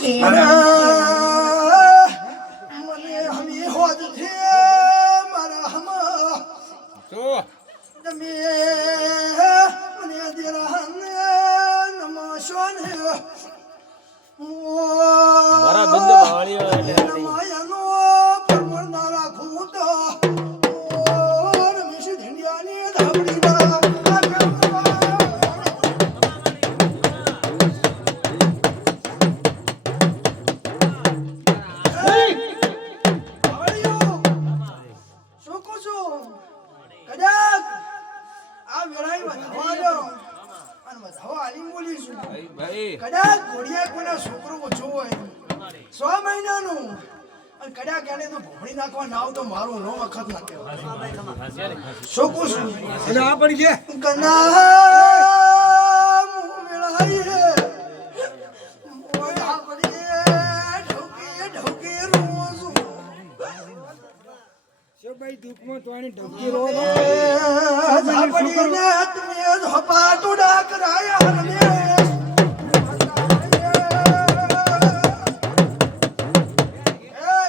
મને હમી હોજ છે મારા હમા તમે મને દેરાને નમાશો ને મારા બંધ વધાવા બોલી બોલીશું ભાઈ ભાઈ. કદાચ ઘોડિયા કોઈના છોકરો ઓછો હોય. સો મહિનાનું. અને કદાચ એને તો ભોળી નાખવા ના આવ તો મારું નો વખત ના કહેવાય. શું કહું છું અને આ પડી છે? ભાઈ દુઃખમાં તો ઢબકી રો ઝાપડીને તમે. એ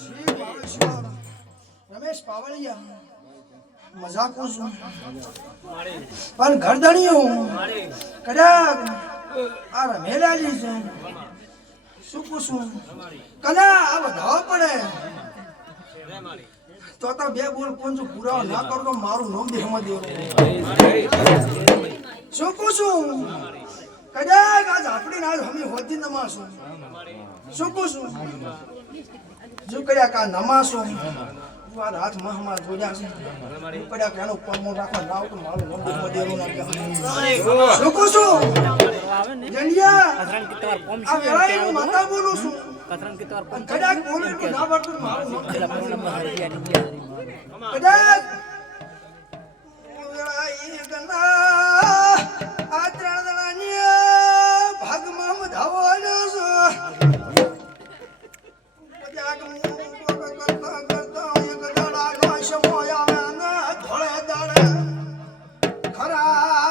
શ્રી રમેશ પાવળિયા. મજાક છું. પણ ગરદણીયું કદાચ આ રમેલાજી છે. શું પૂછું? કદા આ વધાવો પડે. તો તો બે બોલ કોણ છું? પુરાવો ના કરો તો મારું નામ દેહમાં દેવ શું પૂછું? કદાચ આજ આપણી નાળ હમી હોતી નમાશું. શું પૂછું? જો કર્યા કા નમાશું? આ હાથ મહમા જોડ્યા છે. પડ્યા કે એનો પગમો રાખવા લાવ તો મારું નામ દેહમાં ના કહેવાય. શું પૂછું જંડિયા. આ વેળાએ હું માતા બોલું છું. કદાચ બોલું ના મારું દેવું. કદાચ દાડા ઘાસમો આવે ને ધોળે દાડે ખરાબ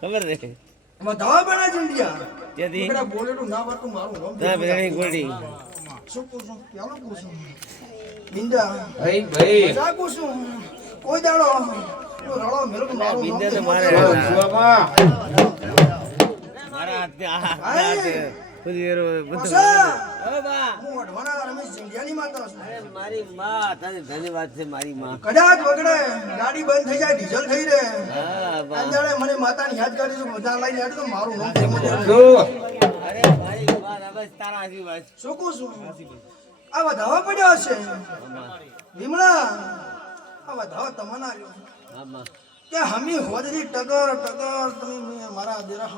ખબર ભાઈ ભાઈ. કોઈ દાડો. રડો મેરો મારું બિંદે તો મારે મારા હાથે આ હાથે. બધું પાછા. ઓ બા. હું અઢવાના રમેશ જિંદિયાની માતા છું અરે મારી માં તારી ધન્યવાદ છે મારી માં. કદાચ વગડે ગાડી બંધ થઈ જાય ડીઝલ થઈ રહે. હા મને માતાની યાદ કરી છું લઈને હેડ મારું. શું અરે મારી માં બસ તારા આશીર્વાદ. શું કહું છું? આ વધાવા પડ્યા હશે. ભીમડા આ વધાવા તમને આવ્યો કે હમી હોદરી ટગર ટગર તમે મારા દેરા